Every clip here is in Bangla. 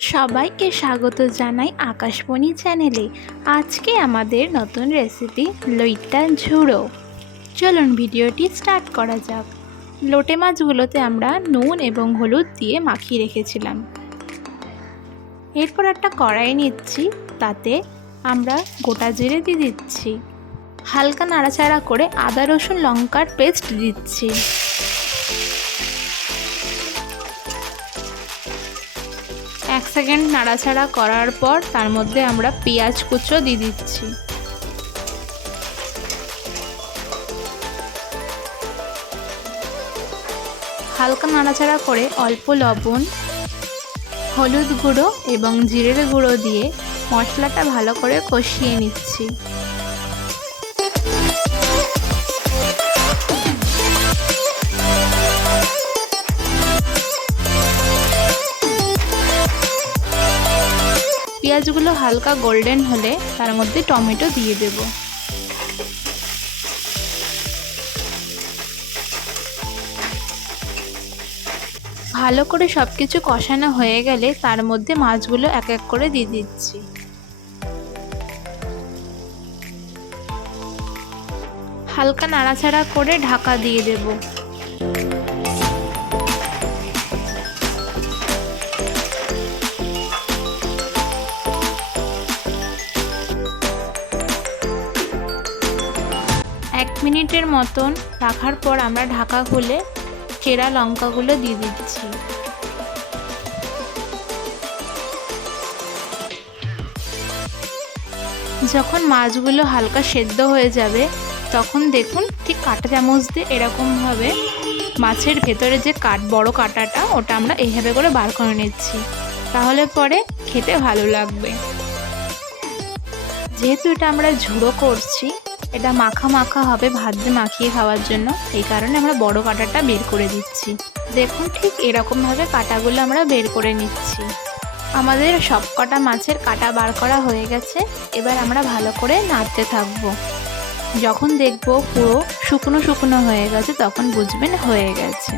সবাইকে স্বাগত জানাই আকাশমণি চ্যানেলে। আজকে আমাদের নতুন রেসিপি লইট্টা ঝুড়ো। চলুন ভিডিওটি স্টার্ট করা যাক। লোটে মাছগুলোতে আমরা নুন এবং হলুদ দিয়ে মাখিয়ে রেখেছিলাম। এরপর একটা কড়াই নিচ্ছি, তাতে আমরা গোটা জিরে দিয়ে দিচ্ছি। হালকা নাড়াচাড়া করে আদা রসুন লঙ্কার পেস্ট দিচ্ছি। এক সেকেন্ড নাড়াচাড়া করার পর তার মধ্যে আমরা পেঁয়াজ কুচো দিয়ে দিচ্ছি। হালকা নাড়াচাড়া করে অল্প লবণ, হলুদ গুঁড়ো এবং জিরের গুঁড়ো দিয়ে মশলাটা ভালো করে কষিয়ে নিচ্ছি। পেঁয়াজগুলো হালকা গোল্ডেন হলে তার মধ্যে টমেটো দিয়ে দেব। ভালো করে সবকিছু কষানো হয়ে গেলে তার মধ্যে মাছগুলো এক এক করে দিয়ে দিচ্ছি। হালকা নাড়াচাড়া করে ঢাকা দিয়ে দেব। এক মিনিটের মতন রাখার পর আমরা ঢাকা খুলে চেরা লঙ্কাগুলো দিয়ে দিচ্ছি। যখন মাছগুলো হালকা সেদ্ধ হয়ে যাবে তখন দেখুন ঠিক কাঁটা চামচ দিয়ে এরকমভাবে মাছের ভেতরে যে বড় কাঁটাটা ওটা আমরা এইভাবে করে বার করে নিচ্ছি, তাহলে পরে খেতে ভালো লাগবে। যেহেতু এটা আমরা ঝুড়ো করছি, এটা মাখা মাখা হবে ভাত দিয়ে মাখিয়ে খাওয়ার জন্য, এই কারণে আমরা বড় কাঁটাটা বের করে দিচ্ছি। দেখুন ঠিক এরকমভাবে কাঁটাগুলো আমরা বের করে নিচ্ছি। আমাদের সব কটা মাছের কাঁটা বার করা হয়ে গেছে। এবার আমরা ভালো করে নাড়তে থাকবো। যখন দেখবো পুরো শুকনো শুকনো হয়ে গেছে তখন বুঝবেন হয়ে গেছে।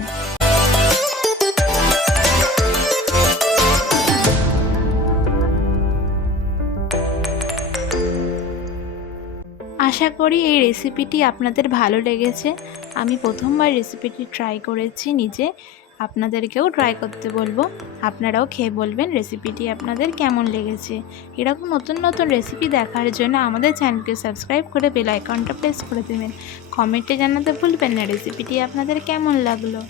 আশা করি এই রেসিপিটি আপনাদের ভালো লেগেছে। আমি প্রথমবার রেসিপিটি ট্রাই করেছি নিজে, আপনাদেরকেও ট্রাই করতে বলবো। আপনারাও খেয়ে বলবেন রেসিপিটি আপনাদের কেমন লেগেছে। এরকম নতুন নতুন রেসিপি দেখার জন্য আমাদের চ্যানেলকে সাবস্ক্রাইব করে বেল আইকনটা প্রেস করে দেবেন। কমেন্টে জানাতে ভুলবেন না রেসিপিটি আপনাদের কেমন লাগলো।